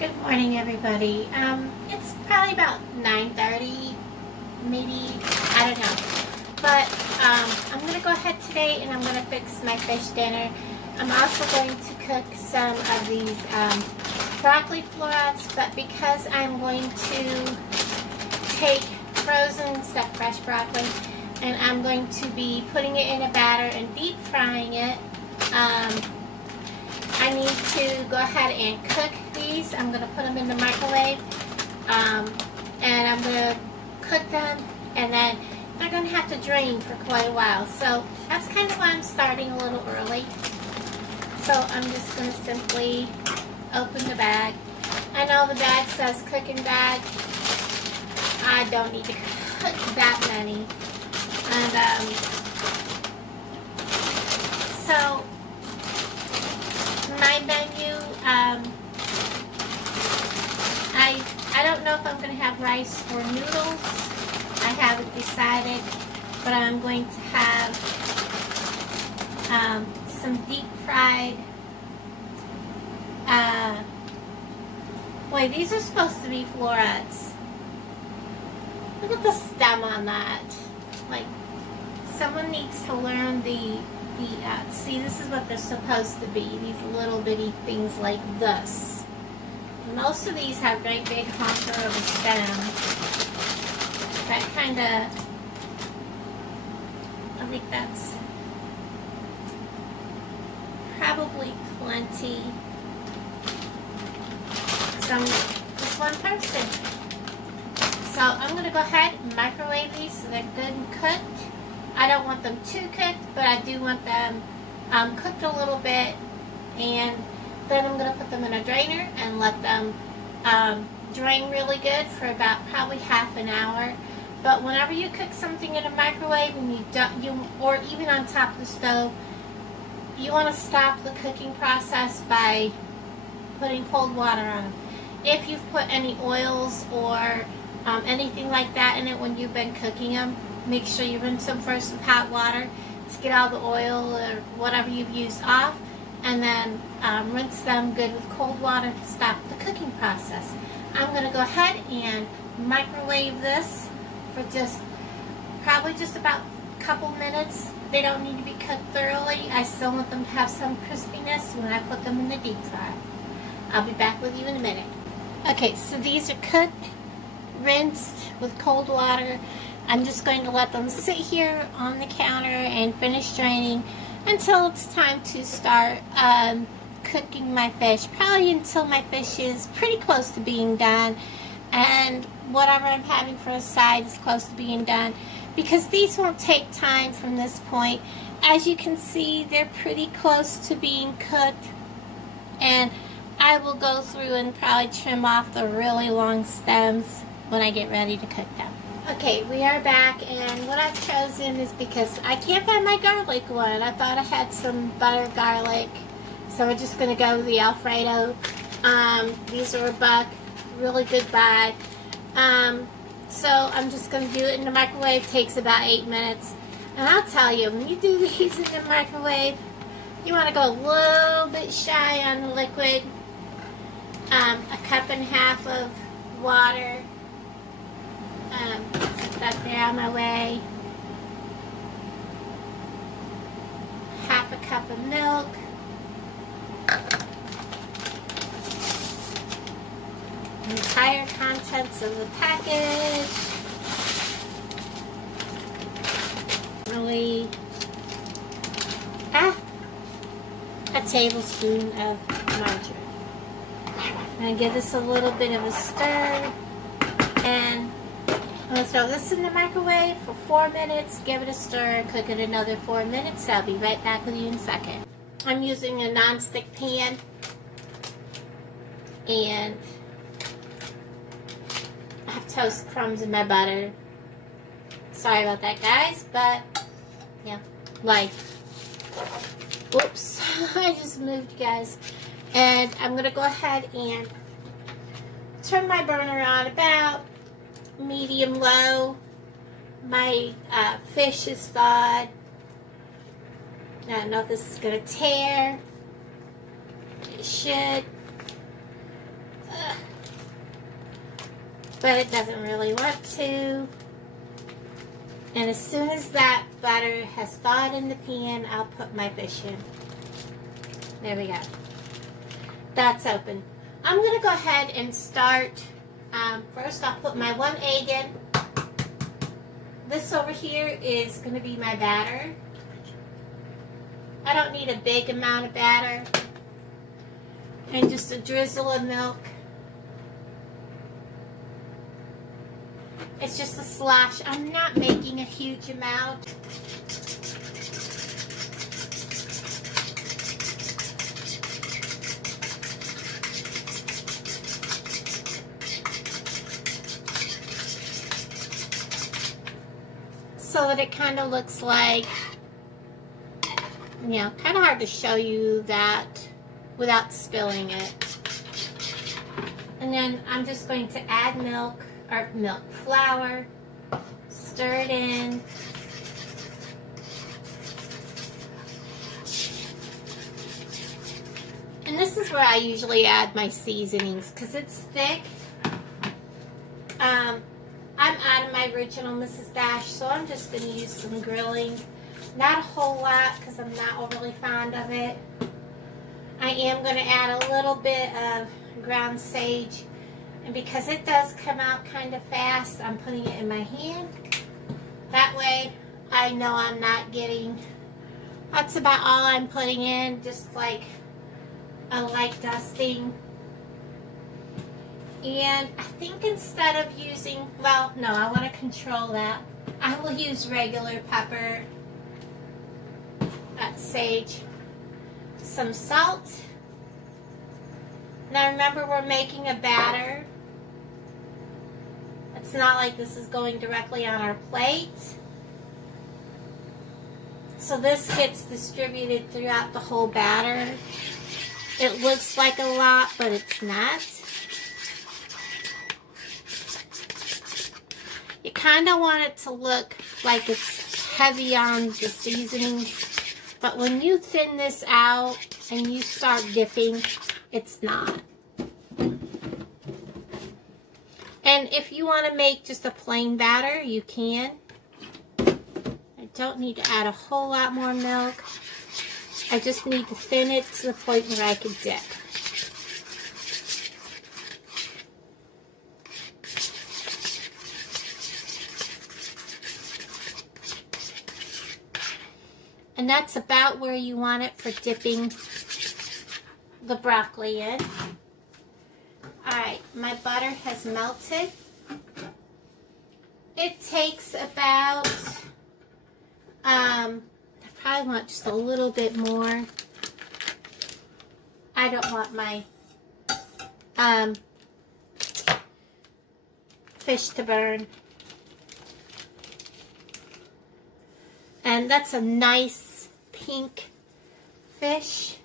Good morning, everybody. It's probably about 9:30, maybe, I don't know. But I'm going to go ahead today and I'm going to fix my fish dinner. I'm also going to cook some of these broccoli florets, but because I'm going to take frozen instead of fresh broccoli, and I'm going to be putting it in a batter and deep frying it, I need to go ahead and cook these. I'm going to put them in the microwave, and I'm going to cook them, and then they're going to have to drain for quite a while. So that's kind of why I'm starting a little early. So I'm just going to simply open the bag. I know the bag says cooking bag. I don't need to cook that many. And so my menu, I don't know if I'm going to have rice or noodles. I haven't decided, but I'm going to have some deep fried, wait, these are supposed to be florets. Look at the stem on that. Like, someone needs to learn see, this is what they're supposed to be, these little bitty things like this. Most of these have great big honker of a stem. That kind of, I think that's probably plenty. Just one person. So I'm going to go ahead and microwave these so they're good and cooked. I don't want them too cooked, but I do want them cooked a little bit, and then I'm going to put them in a drainer and let them drain really good for about probably half an hour. But whenever you cook something in a microwave, and or even on top of the stove, you want to stop the cooking process by putting cold water on them. If you've put any oils or anything like that in it when you've been cooking them, make sure you rinse them first with hot water to get all the oil or whatever you've used off, and then rinse them good with cold water to stop the cooking process. I'm going to go ahead and microwave this for probably just about a couple minutes. They don't need to be cooked thoroughly. I still want them to have some crispiness when I put them in the deep fry. I'll be back with you in a minute. Okay, so these are cooked, rinsed with cold water. I'm just going to let them sit here on the counter and finish draining until it's time to start cooking my fish. Probably until my fish is pretty close to being done, and whatever I'm having for a side is close to being done, because these won't take time from this point. As you can see, they're pretty close to being cooked, and I will go through and probably trim off the really long stems when I get ready to cook them. Okay, we are back, and what I've chosen is, because I can't find my garlic one. I thought I had some butter garlic, so we're just going to go with the Alfredo. These are $1, really good buy. So I'm just going to do it in the microwave. It takes about 8 minutes. And I'll tell you, when you do these in the microwave, you want to go a little bit shy on the liquid. A cup and a half of water. Set that there out of my way. Half a cup of milk. Entire contents of the package. Really, a tablespoon of margarine. I'm going to give this a little bit of a stir, and I'm going to throw this in the microwave for 4 minutes, give it a stir, cook it another 4 minutes. I'll be right back with you in a second. I'm using a non-stick pan, and I have toast crumbs in my butter. Sorry about that, guys, but yeah, life. Whoops, I just moved, guys. And I'm going to go ahead and turn my burner on about medium-low. My fish is thawed. I don't know if this is going to tear. It should. but it doesn't really want to. And as soon as that butter has thawed in the pan, I'll put my fish in. There we go. That's open. I'm going to go ahead and start. First, I'll put my 1 egg in. This over here is going to be my batter. I don't need a big amount of batter. And just a drizzle of milk. It's just a slosh. I'm not making a huge amount. So that it kind of looks like, you know, kind of hard to show you that without spilling it. And then I'm just going to add flour, stir it in. And this is where I usually add my seasonings because it's thick. I'm out of my original Mrs. Dash, so I'm just going to use some grilling. Not a whole lot because I'm not overly fond of it. I am going to add a little bit of ground sage. And because it does come out kind of fast, I'm putting it in my hand. That way, I know I'm not getting... That's about all I'm putting in, just like a light dusting. And I think instead of using... Well, no, I want to control that. I will use regular pepper. That's sage. Some salt. Now remember, we're making a batter. It's not like this is going directly on our plate. So this gets distributed throughout the whole batter. It looks like a lot, but it's not. You kind of want it to look like it's heavy on the seasonings. But when you thin this out and you start dipping, it's not. And if you want to make just a plain batter, you can. I don't need to add a whole lot more milk. I just need to thin it to the point where I can dip. And that's about where you want it for dipping the broccoli in. Alright, my butter has melted. It takes about, I probably want just a little bit more. I don't want my fish to burn. And that's a nice pink fish.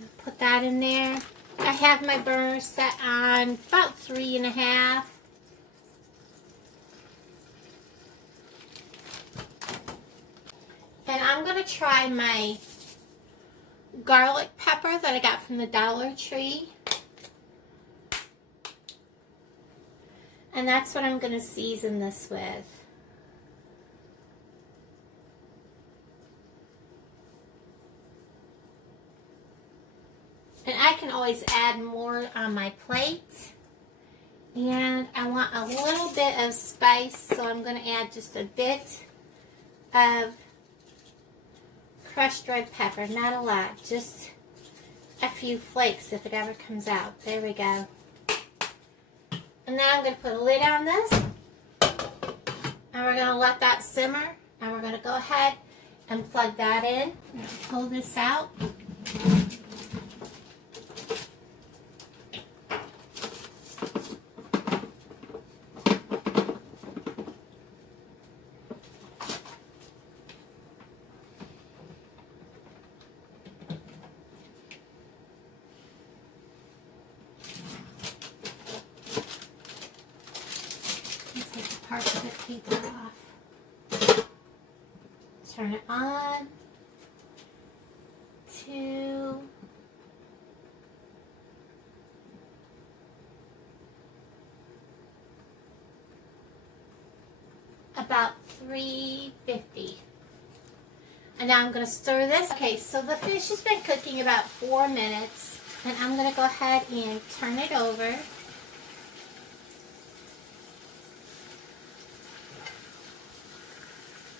I'll put that in there. I have my burner set on about 3.5. And I'm going to try my garlic pepper that I got from the Dollar Tree. And that's what I'm going to season this with. And I can always add more on my plate. And I want a little bit of spice, so I'm going to add just a bit of crushed red pepper. Not a lot, just a few flakes if it ever comes out. There we go. And now I'm going to put a lid on this. And we're going to let that simmer. And we're going to go ahead and plug that in. I'm going to pull this out. Parts of it paper off. Turn it on. 2. about 350. And now I'm going to stir this. Okay, so the fish has been cooking about 4 minutes. And I'm going to go ahead and turn it over.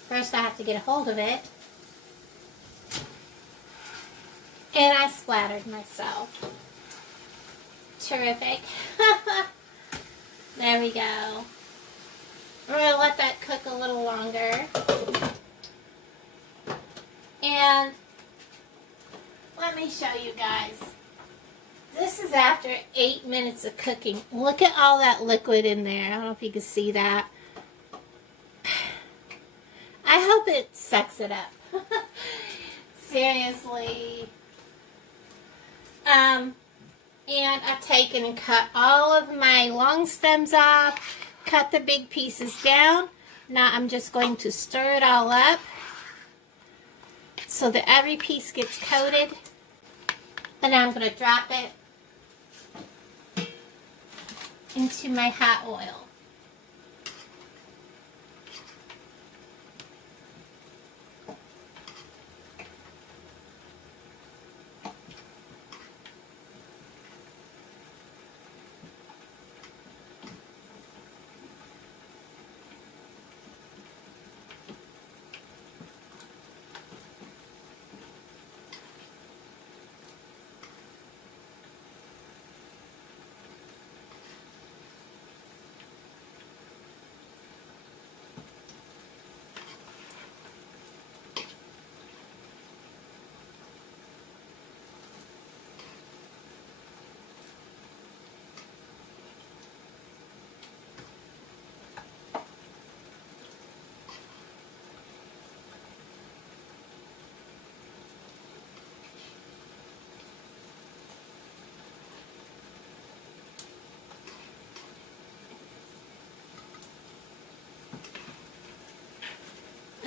First I have to get a hold of it. And I splattered myself. Terrific. There we go. We're going to let that cook a little longer. And let me show you guys. This is after 8 minutes of cooking. Look at all that liquid in there. I don't know if you can see that. I hope it sucks it up. Seriously. And I've taken and cut all of my long stems off. Cut the big pieces down. Now I'm just going to stir it all up so that every piece gets coated. And I'm going to drop it into my hot oil.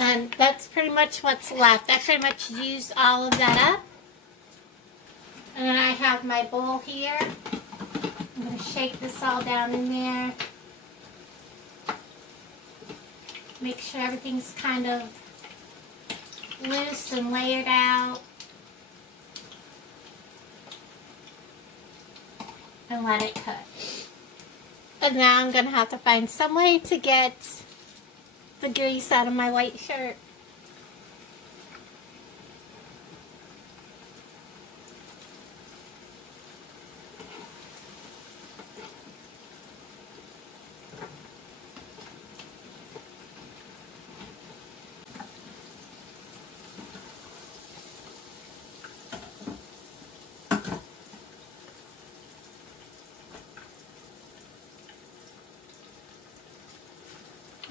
And that's pretty much what's left. I pretty much used all of that up. And then I have my bowl here. I'm going to shake this all down in there. Make sure everything's kind of loose and layered out. And let it cook. And now I'm going to have to find some way to get the grease out of my white shirt.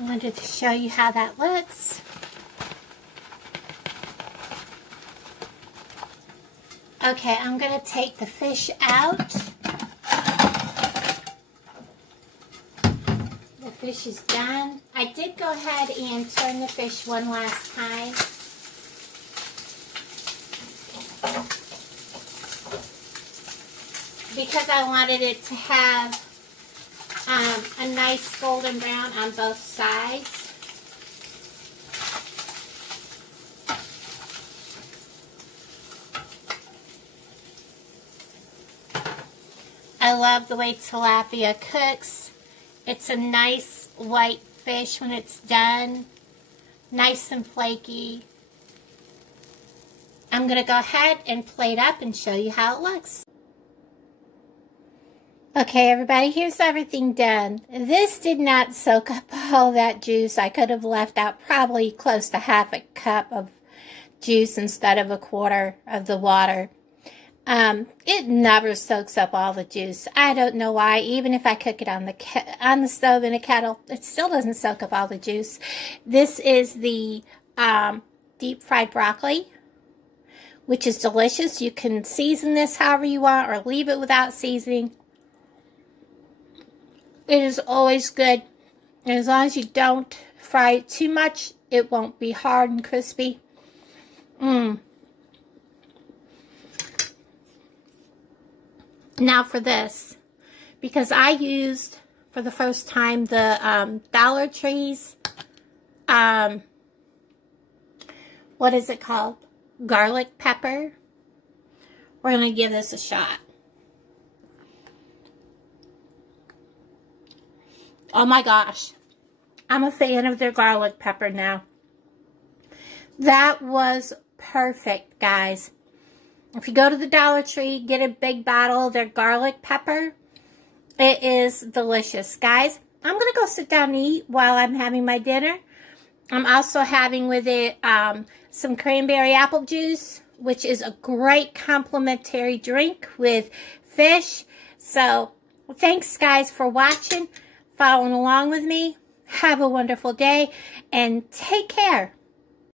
I wanted to show you how that looks. Okay, I'm going to take the fish out. The fish is done. I did go ahead and turn the fish one last time. Because I wanted it to have a nice golden brown on both sides. I love the way tilapia cooks. It's a nice white fish when it's done. Nice and flaky. I'm going to go ahead and plate up and show you how it looks. Okay, everybody, here's everything done. This did not soak up all that juice. I could have left out probably close to half a cup of juice instead of a quarter of the water. It never soaks up all the juice. I don't know why. Even if I cook it on the stove in a kettle, it still doesn't soak up all the juice. This is the deep fried broccoli, which is delicious. You can season this however you want or leave it without seasoning. It is always good. And as long as you don't fry it too much, it won't be hard and crispy. Now for this, because I used for the first time the Dollar Tree's what is it called? Garlic pepper. We're going to give this a shot. Oh my gosh. I'm a fan of their garlic pepper now. That was perfect, guys. If you go to the Dollar Tree, get a big bottle of their garlic pepper. It is delicious. Guys, I'm going to go sit down and eat while I'm having my dinner. I'm also having with it some cranberry apple juice, which is a great complimentary drink with fish. So, thanks, guys, for watching, following along with me. Have a wonderful day, and take care.